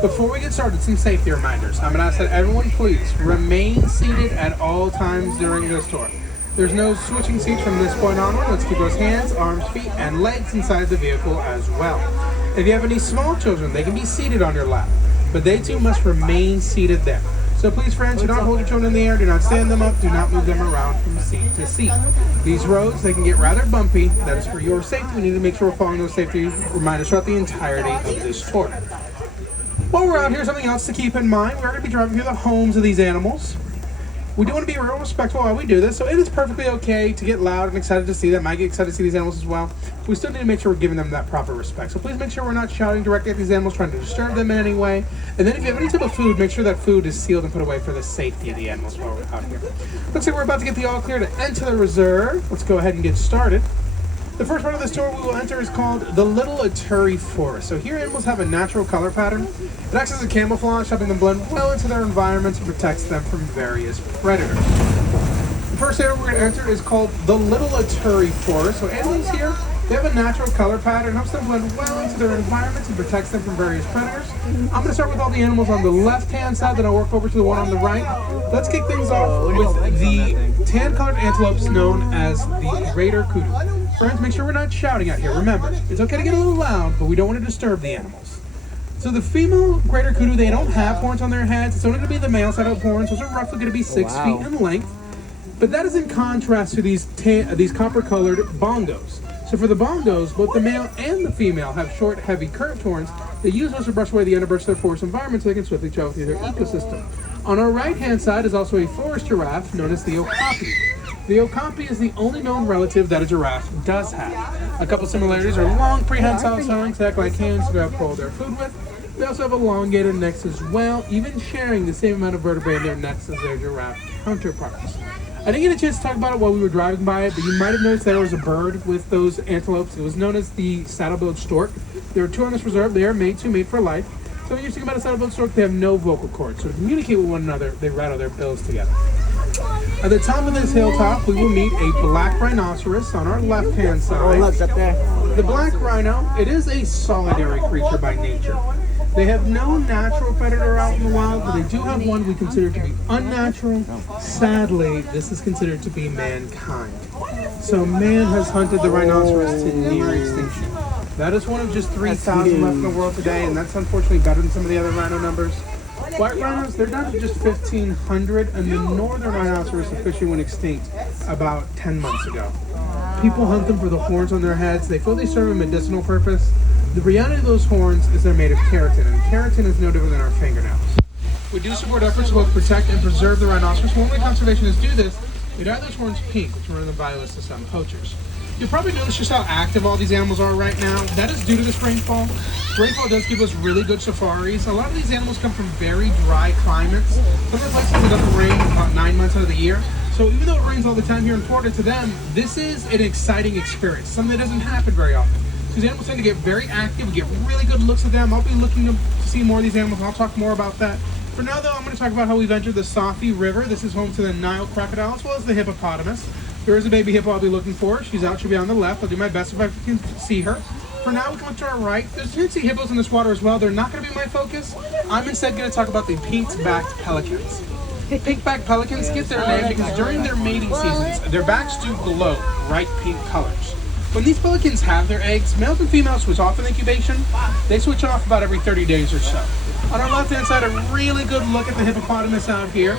Before we get started, some safety reminders. I'm going to ask that everyone please remain seated at all times during this tour. There's no switching seats from this point onward. Let's keep those hands, arms, feet, and legs inside the vehicle as well. If you have any small children, they can be seated on your lap, but they too must remain seated there. So please, friends, do not hold your children in the air, do not stand them up, do not move them around from seat to seat. These roads, they can get rather bumpy. That is for your safety. We need to make sure we're following those safety reminders throughout the entirety of this tour. While we're out here, something else to keep in mind, we're going to be driving through the homes of these animals. We do want to be real respectful while we do this, so it is perfectly okay to get loud and excited to see them. I get excited to see these animals as well. We still need to make sure we're giving them that proper respect. So please make sure we're not shouting directly at these animals, trying to disturb them in any way. And then if you have any type of food, make sure that food is sealed and put away for the safety of the animals while we're out here. Looks like we're about to get the all clear to enter the reserve. Let's go ahead and get started. The first part of this tour we will enter is called the Little Aturi Forest. So here animals have a natural color pattern. It acts as a camouflage, helping them blend well into their environments and protects them from various predators. The first area we're going to enter is called the Little Aturi Forest. So animals here, they have a natural color pattern, helps them blend well into their environments and protects them from various predators. I'm going to start with all the animals on the left-hand side, then I'll work over to the one on the right. Let's kick things off with the tan-colored antelopes known as the greater kudu. Friends, make sure we're not shouting out here. Remember, it's okay to get a little loud, but we don't want to disturb the animals. So the female greater kudu, they don't have horns on their heads. It's only going to be the male side of horns. Those are roughly going to be 6 feet in length. But that is in contrast to these copper-colored bongos. So for the bongos, both the male and the female have short, heavy, curved horns. They use those to brush away the underbrush of their forest environment so they can swiftly travel through their ecosystem. On our right-hand side is also a forest giraffe known as the okapi. The okapi is the only known relative that a giraffe does have. A couple similarities are long prehensile tongues that act like hands to grab hold of their food with. They also have elongated necks as well, even sharing the same amount of vertebrae in their necks as their giraffe counterparts. I didn't get a chance to talk about it while we were driving by it, but you might have noticed there was a bird with those antelopes. It was known as the saddle-billed stork. There are 2 on this reserve. They are made for life. So when you think about a saddle-billed stork, they have no vocal cords. So to communicate with one another, they rattle their bills together. At the top of this hilltop, we will meet a black rhinoceros on our left-hand side. Oh, look, up there. The black rhino, it is a solitary creature by nature. They have no natural predator out in the wild, but they do have one we consider to be unnatural. Sadly, this is considered to be mankind. So man has hunted the rhinoceros to near extinction. That is one of just 3,000 left in the world today, and that's unfortunately better than some of the other rhino numbers. White rhinos, they're down to just 1,500, and the northern rhinoceros officially went extinct about 10 months ago. People hunt them for the horns on their heads. They feel they serve a medicinal purpose. The reality of those horns is they're made of keratin, and keratin is no different than our fingernails. We do support efforts to both protect and preserve the rhinoceros. One way conservationists do this, they dye those horns pink, which run the violence to some poachers. You'll probably notice just how active all these animals are right now. That is due to this rainfall. Rainfall does give us really good safaris. A lot of these animals come from very dry climates. Some of the places it doesn't rain about 9 months out of the year. So even though it rains all the time here in Florida, to them, this is an exciting experience, something that doesn't happen very often. These animals tend to get very active, we get really good looks at them. I'll be looking to see more of these animals, and I'll talk more about that. For now, though, I'm going to talk about how we've entered the Safi River. This is home to the Nile crocodile, as well as the hippopotamus. There is a baby hippo I'll be looking for. She's out, she'll be on the left. I'll do my best if I can see her. For now, we come up to our right. There's fancy hippos in this water as well. They're not going to be my focus. I'm instead going to talk about the pink-backed pelicans. Pink-backed pelicans get their name because during their mating seasons, their backs do glow bright pink colors. When these pelicans have their eggs, males and females switch off in incubation. They switch off about every 30 days or so. On our left-hand side, a really good look at the hippopotamus out here.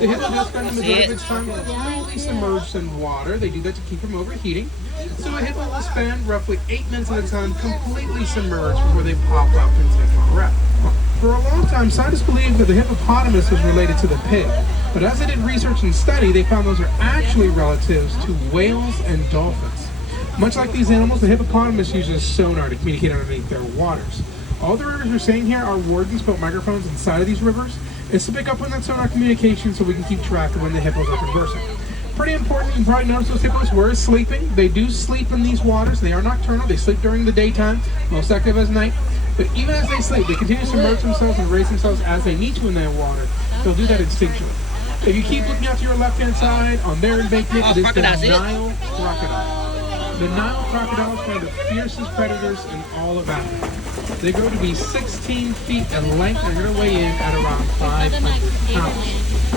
The hippo does spend the majority of its time completely submerged in water. They do that to keep from overheating. So a hippo will spend roughly 8 minutes at a time completely submerged before they pop up and take a breath. For a long time, scientists believed that the hippopotamus was related to the pig. But as they did research and study, they found those are actually relatives to whales and dolphins. Much like these animals, the hippopotamus uses sonar to communicate underneath their waters. All the rivers we're seeing here are wardens put microphones inside of these rivers. It's to pick up on that sonar communication so we can keep track of when the hippos are conversing. Pretty important, you probably noticed those hippos were sleeping. They do sleep in these waters. They are nocturnal. They sleep during the daytime, most active at night. But even as they sleep, they continue to submerge themselves and raise themselves as they need to in that water. They'll do that instinctually. If you keep looking out to your left-hand side, on their embankment, it is the Nile crocodile. The Nile crocodile is one of the fiercest predators in all of Africa. They grow to be 16 feet in length and are going to weigh in at around 500 pounds.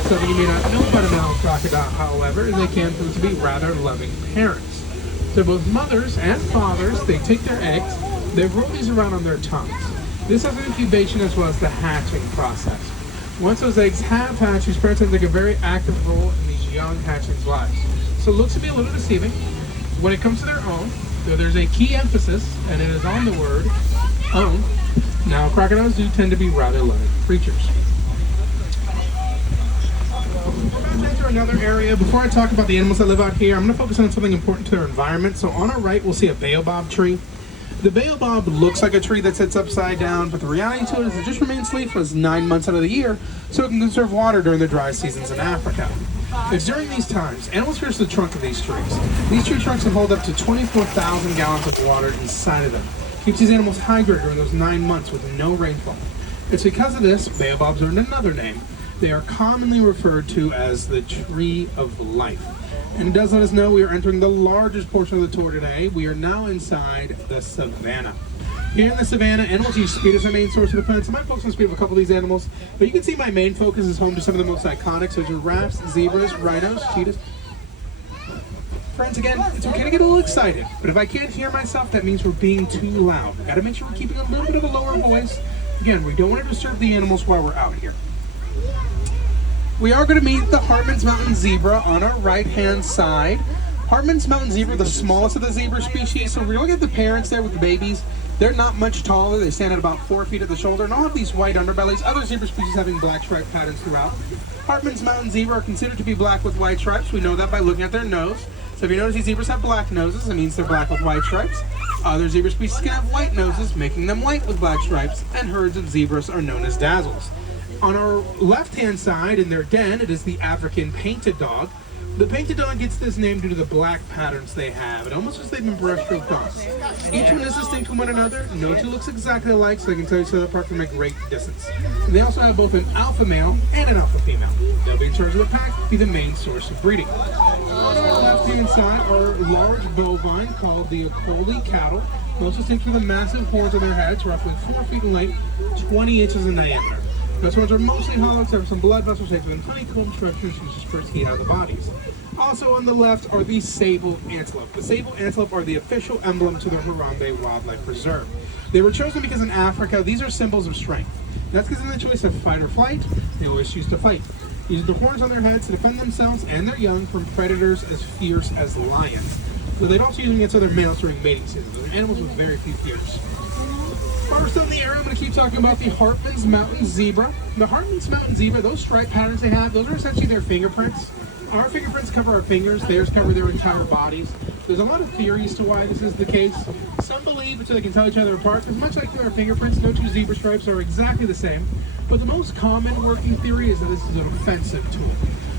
Something you may not know about a mountain crocodile, however, is they can prove to be rather loving parents. So both mothers and fathers, they take their eggs, they roll these around on their tongues. This has an incubation as well as the hatching process. Once those eggs have hatched, these parents take a very active role in these young hatchlings' lives. So it looks to be a little deceiving. When it comes to their own, though there's a key emphasis, and it is on the word own. Now, crocodiles do tend to be rather loving creatures. We're about to enter another area. Before I talk about the animals that live out here, I'm going to focus on something important to their environment. So on our right, we'll see a baobab tree. The baobab looks like a tree that sits upside down, but the reality to it is it just remains leafless 9 months out of the year, so it can conserve water during the dry seasons in Africa. It's during these times, animals pierce the trunk of these trees. These tree trunks can hold up to 24,000 gallons of water inside of them. Keeps these animals hydrated during those 9 months with no rainfall. It's because of this, baobabs earned another name. They are commonly referred to as the tree of life. And it does let us know we are entering the largest portion of the tour today. We are now inside the savannah. Here in the savannah, animals use speed as their main source of defense. I might focus on speed of a couple of these animals, but you can see my main focus is home to some of the most iconic, so giraffes, zebras, rhinos, cheetahs. Friends, again, it's okay to get a little excited, but if I can't hear myself, that means we're being too loud. Got to make sure we're keeping a little bit of a lower voice. Again, we don't want to disturb the animals while we're out here. We are going to meet the Hartman's Mountain Zebra on our right-hand side. Hartman's Mountain Zebra, the smallest of the zebra species. So we're looking at the parents there with the babies. They're not much taller. They stand at about 4 feet at the shoulder and all have these white underbellies. Other zebra species having black stripe patterns throughout. Hartman's Mountain Zebra are considered to be black with white stripes. We know that by looking at their nose. So if you notice these zebras have black noses, it means they're black with white stripes. Other zebra species can have white noses, making them white with black stripes. And herds of zebras are known as dazzles. On our left-hand side, in their den, it is the African painted dog. The painted dog gets this name due to the black patterns they have. It almost as if they've been brushstroked off. Each one is distinct from one another. No two looks exactly alike, so they can tell each other apart from a great distance. And they also have both an alpha male and an alpha female. They'll be in charge of the pack, be the main source of breeding. On our left-hand side are large bovine called the Akoli cattle. Most distinct from the massive horns on their heads, roughly 4 feet in length, 20 inches in diameter. Those horns are mostly hollow, except for some blood vessels shaped with honeycomb structures which disperse heat out of the bodies. Also on the left are the sable antelope. The sable antelope are the official emblem to the Harambe Wildlife Reserve. They were chosen because in Africa, these are symbols of strength. That's because in the choice of fight or flight, they always choose to fight. Use the horns on their heads to defend themselves and their young from predators as fierce as lions. So they'd also use them against other males during mating season. They're animals with very few fears. First in the area, I'm going to keep talking about the Hartman's Mountain Zebra. The Hartman's Mountain Zebra, those stripe patterns they have, those are essentially their fingerprints. Our fingerprints cover our fingers, theirs cover their entire bodies. There's a lot of theories to why this is the case. Some believe it's so they can tell each other apart, because much like our fingerprints, no two zebra stripes are exactly the same. But the most common working theory is that this is an offensive tool.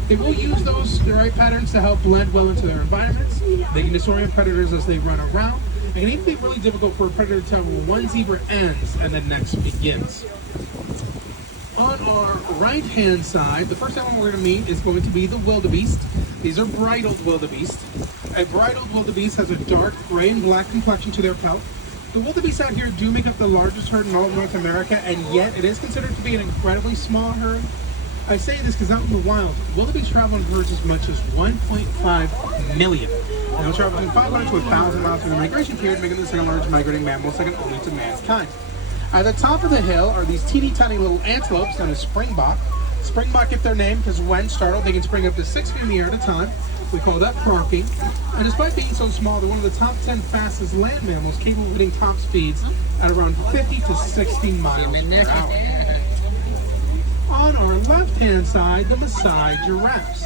They will use those stripe patterns to help blend well into their environments. They can disorient predators as they run around. It can even be really difficult for a predator to tell where one zebra ends and the next begins. On our right-hand side, the first animal we're going to meet is going to be the wildebeest. These are bridled wildebeest. A bridled wildebeest has a dark gray and black complexion to their pelt. The wildebeest out here do make up the largest herd in all of North America, and yet it is considered to be an incredibly small herd. I say this because out in the wild, wildebeest travel in herds as much as 1.5 million. And they'll travel from 500 to 1,000 miles during the migration period, making them the second largest migrating mammal, second only to mankind. At the top of the hill are these teeny tiny little antelopes known as springbok. Springbok get their name because when startled, they can spring up to 6 feet in the air at a time. We call that parking. And despite being so small, they're one of the top 10 fastest land mammals, capable of hitting top speeds at around 50 to 60 miles per hour. On our left-hand side, the Maasai giraffes.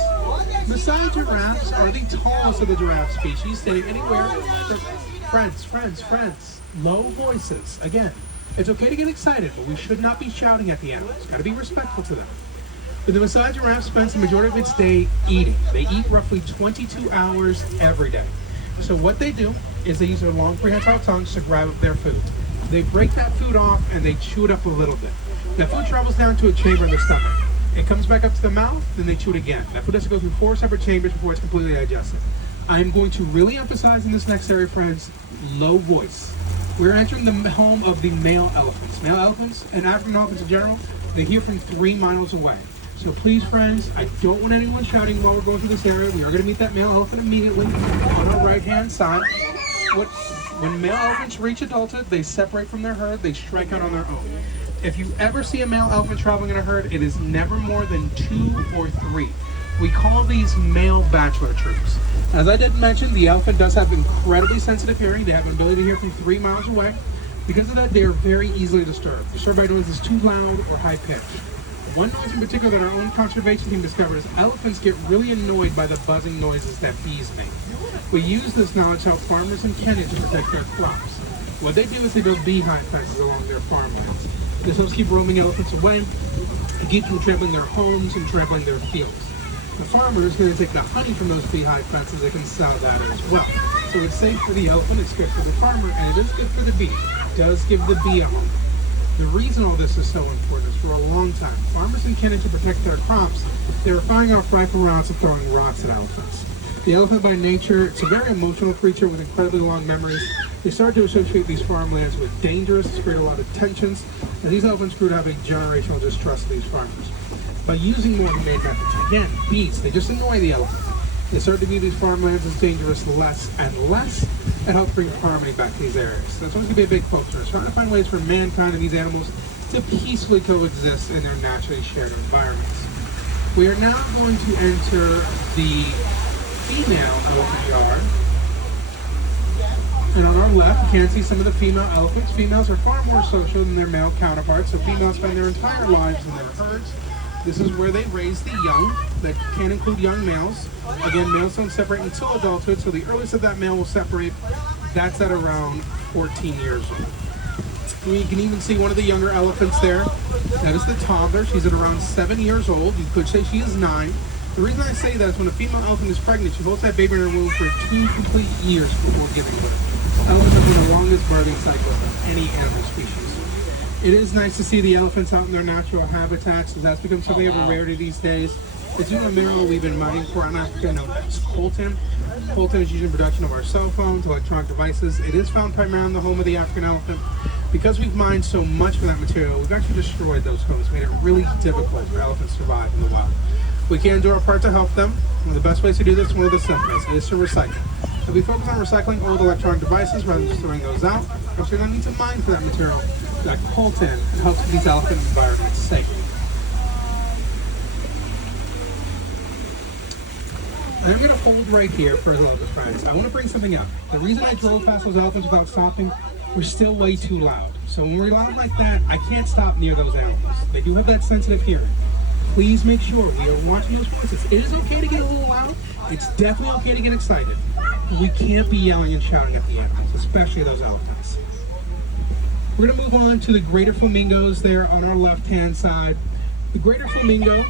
Maasai giraffes are the tallest of the giraffe species, standing anywhere from friends, low voices. Again, it's okay to get excited, but we should not be shouting at the animals. Got to be respectful to them. But the Maasai giraffe spends the majority of its day eating. They eat roughly 22 hours every day. So what they do is they use their long prehensile tongues to grab up their food. They break that food off and they chew it up a little bit. That food travels down to a chamber in the stomach. It comes back up to the mouth, then they chew it again. That food has to go through 4 separate chambers before it's completely digested. I'm going to really emphasize in this next area, friends, low voice. We're entering the home of the male elephants. Male elephants and African elephants in general, they hear from 3 miles away. So please, friends, I don't want anyone shouting while we're going through this area. We are going to meet that male elephant immediately on our right-hand side. When male elephants reach adulthood, they separate from their herd. They strike out on their own. If you ever see a male elephant traveling in a herd, it is never more than 2 or 3. We call these male bachelor troops. As I did mention, the elephant does have incredibly sensitive hearing. They have an ability to hear from 3 miles away. Because of that, they are very easily disturbed. Disturbed by noise is too loud or high pitched. One noise in particular that our own conservation team discovered is elephants get really annoyed by the buzzing noises that bees make. We use this knowledge to help farmers in Kenya to protect their crops. What they do is they build beehive fences along their farmlands. This helps keep roaming elephants away and keep them trampling their homes and trampling their fields. The farmers, when they take the honey from those beehive fences, they can sell that as well. So it's safe for the elephant, it's good for the farmer, and it is good for the bee. It does give the bee a home. The reason all this is so important is for a long time, farmers in Kenya, to protect their crops, they were firing off rifle rounds and throwing rocks at elephants. The elephant by nature, it's a very emotional creature with incredibly long memories. They started to associate these farmlands with dangerous, it's created a lot of tensions, and these elephants grew to have a generational distrust of these farmers. By using more humane methods, again, bees, they just annoy the elephant. They started to view these farmlands as dangerous less and less, and help bring harmony back to these areas. So that's going to be a big focus for us, trying to find ways for mankind and these animals to peacefully coexist in their naturally shared environments. We are now going to enter the female elephant yard. And on our left, you can see some of the female elephants. Females are far more social than their male counterparts, so females spend their entire lives in their herds. This is where they raise the young, that can include young males. Again, males don't separate until adulthood, so the earliest of that male will separate, that's at around 14 years old. You can even see one of the younger elephants there. That is the toddler. She's at around 7 years old. You could say she is 9. The reason I say that is when a female elephant is pregnant, she holds that baby in her womb for 2 complete years before giving birth. Elephants have the longest birthing cycle of any animal species. It is nice to see the elephants out in their natural habitats, as that's become something of a rarity these days. It's even a mineral we've been mining for in Africa known as coltan. Coltan is used in production of our cell phones, electronic devices. It is found primarily in the home of the African elephant. Because we've mined so much for that material, we've actually destroyed those homes, made it really difficult for elephants to survive in the wild. We can do our part to help them. One of the best ways to do this, one of the simplest, is to recycle. If we focus on recycling old electronic devices rather than just throwing those out, because we don't need to mine for that material, that coltan helps keep these elephant environments safe. I'm going to hold right here for the love of friends. I want to bring something up. The reason I drove past those elephants without stopping, we're still way too loud. So when we're loud like that, I can't stop near those animals. They do have that sensitive hearing. Please make sure we are watching those voices. It is okay to get a little loud. It's definitely okay to get excited. But we can't be yelling and shouting at the animals, especially those elephants. We're going to move on to the greater flamingos there on our left-hand side. The greater flamingo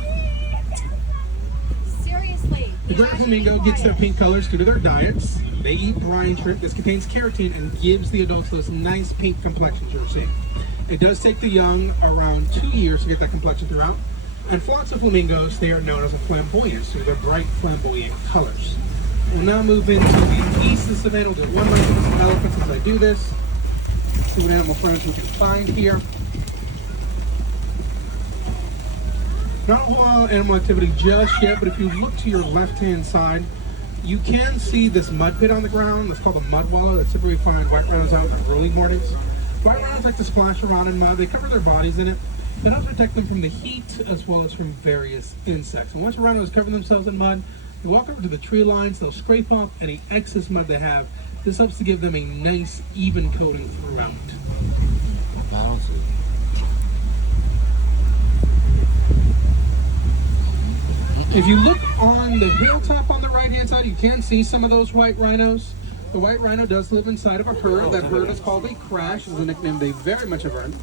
gets their pink colors due to their diets. They eat brine shrimp. This contains keratin and gives the adults those nice pink complexions you're seeing. It does take the young around 2 years to get that complexion throughout. And flocks of flamingos, they are known as a flamboyant, so they're bright flamboyant colors. We'll now move into the east of the savannah. We'll do one leg with some elephants as I do this. See what animal friends we can find here. Not a whole lot of animal activity just yet, but if you look to your left-hand side, you can see this mud pit on the ground. That's called a mud wallow. That's typically find white rhinos out in the early mornings. White rhinos like to splash around in mud. They cover their bodies in it. It helps protect them from the heat as well as from various insects. And once rhinos cover themselves in mud, they walk over to the tree lines, they'll scrape off any excess mud they have. This helps to give them a nice, even coating throughout. If you look on the hilltop on the right-hand side, you can see some of those white rhinos. The white rhino does live inside of a herd. That herd is called a crash. It's a nickname they very much have earned.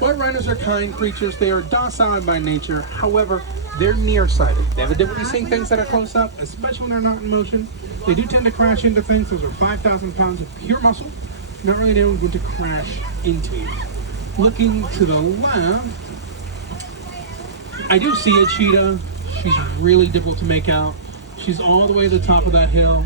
White rhinos are kind creatures. They are docile by nature. However, they're nearsighted. They have a difficulty seeing things that are close up, especially when they're not in motion. They do tend to crash into things. Those are 5,000 pounds of pure muscle. Not really anyone going to crash into you. Looking to the left, I do see a cheetah. She's really difficult to make out. She's all the way at the top of that hill.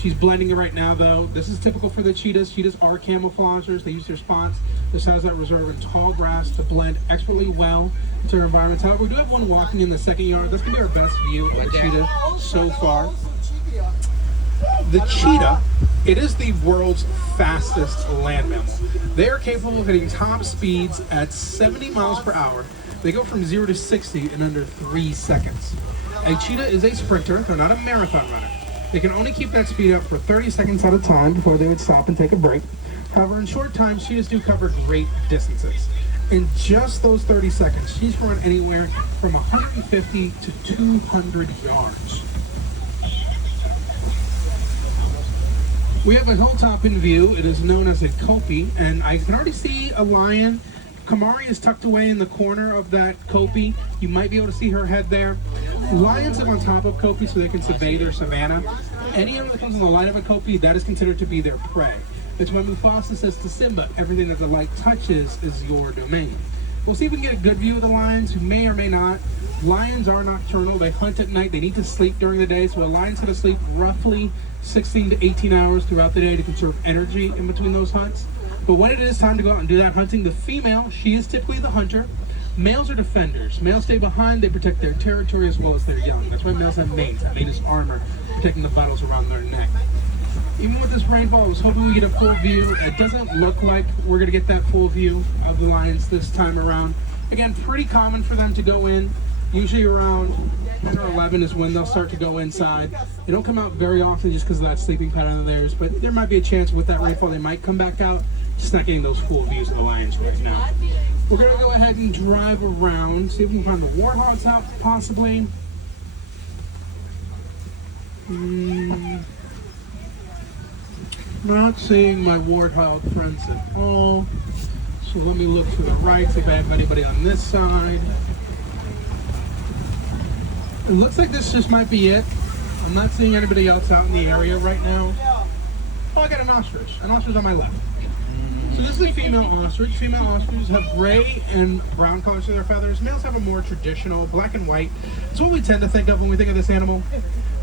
She's blending it right now, though. This is typical for the cheetahs. Cheetahs are camouflagers. They use their spots, their habitat reserve, and tall grass to blend expertly well into their environments. However, we do have one walking in the second yard. This can be our best view of the cheetah so far. The cheetah, it is the world's fastest land mammal. They are capable of hitting top speeds at 70 miles per hour. They go from 0 to 60 in under 3 seconds. A cheetah is a sprinter. They're not a marathon runner. They can only keep that speed up for 30 seconds at a time before they would stop and take a break. However, in short times, cheetahs do cover great distances. In just those 30 seconds, she's run anywhere from 150 to 200 yards. We have a hilltop in view. It is known as a kopie, and I can already see a lion. Kamari is tucked away in the corner of that kopie. You might be able to see her head there. Lions live on top of kopie so they can survey their savanna. Any animal that comes on the line of a kopie, that is considered to be their prey. It's when Mufasa says to Simba, everything that the light touches is your domain. We'll see if we can get a good view of the lions, who may or may not. Lions are nocturnal. They hunt at night. They need to sleep during the day, so a lion's going to sleep roughly 16 to 18 hours throughout the day to conserve energy in between those hunts. But when it is time to go out and do that hunting, the female, she is typically the hunter. Males are defenders. Males stay behind. They protect their territory as well as their young. That's why males have manes. That mane is armor, protecting the vitals around their neck. Even with this rainfall, I was hoping we get a full view. It doesn't look like we're going to get that full view of the lions this time around. Again, pretty common for them to go in. Usually around 10 or 11 is when they'll start to go inside. They don't come out very often just because of that sleeping pattern of theirs, but there might be a chance with that rainfall they might come back out. Just not getting those full views of the lions right now. We're going to go ahead and drive around, see if we can find the warthogs out, possibly. Not seeing my warthog friends at all. So let me look to the right, see if I have anybody on this side. It looks like this just might be it. I'm not seeing anybody else out in the area right now. Oh, I got an ostrich. An ostrich on my left. So this is a female ostrich. Female ostriches have gray and brown colors to their feathers. Males have a more traditional black and white. It's what we tend to think of when we think of this animal.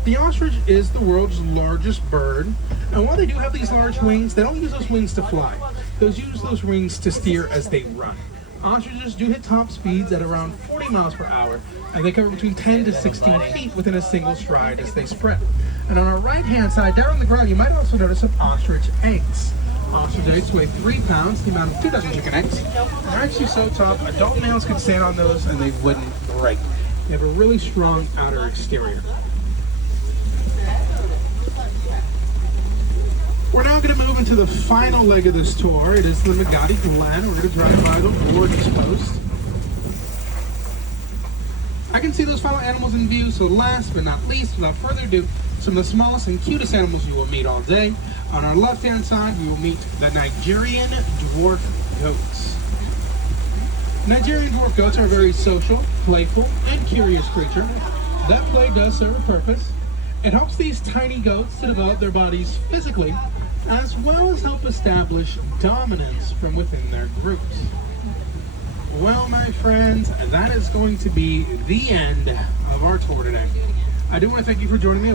The ostrich is the world's largest bird. And while they do have these large wings, they don't use those wings to fly. They use those wings to steer as they run. Ostriches do hit top speeds at around 40 miles per hour, and they cover between 10 to 16 feet within a single stride as they sprint. And on our right-hand side, down on the ground, you might also notice some ostrich eggs. Ostrich eggs weigh 3 pounds, the amount of 2 dozen chicken eggs. They're actually so tough, adult males could stand on those and they wouldn't break. They have a really strong outer exterior. We're now going to move into the final leg of this tour. It is the Magadi Glen. We're going to drive by the Warden's Post. I can see those final animals in view, so last but not least, without further ado, some of the smallest and cutest animals you will meet all day. On our left-hand side, we will meet the Nigerian dwarf goats. Nigerian dwarf goats are a very social, playful, and curious creature. That play does serve a purpose. It helps these tiny goats to develop their bodies physically, as well as help establish dominance from within their groups. Well, my friends, that is going to be the end of our tour today. I do want to thank you for joining me.